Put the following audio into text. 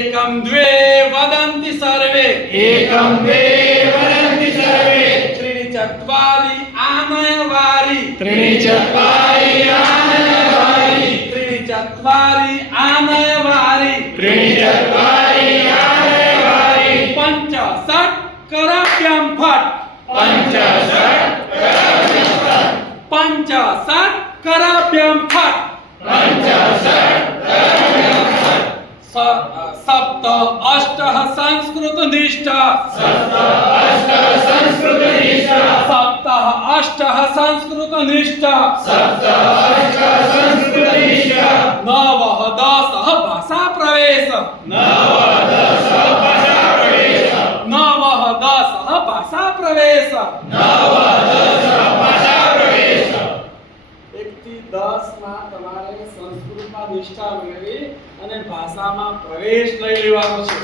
एकं द्वे वदन्ति सर्वे एकं द्वे वदन्ति सर्वे त्रीणि चत्वारि आनयवारि त्रीणि चत्वारि आनयवारि त्रीणि चत्वारि आनयवारि त्रीणि चत्वारि आनयवारि पंच षट् कराभ्यां फट् पंच षट् पंच षट् कराभ्यां फट् पंच षट् सप्त अष्टः संस्कृतनिष्ठः सप्त अष्ट संस्कृतनिष्ठः सप्त अष्टः संस्कृतनिष्ठः सप्त अष्ट संस्कृतनिष्ठः नवः दशः भाषाप्रवेश नवदश भाषाप्रवेश नवः दशः भाषाप्रवेश नवदश भाषाप्रवेश 1 થી 10 માં તમારે સંસ્કૃતમાં નિષ્ઠા મેળવી અને ભાષામાં પ્રવેશ લઈ લેવાનો છે।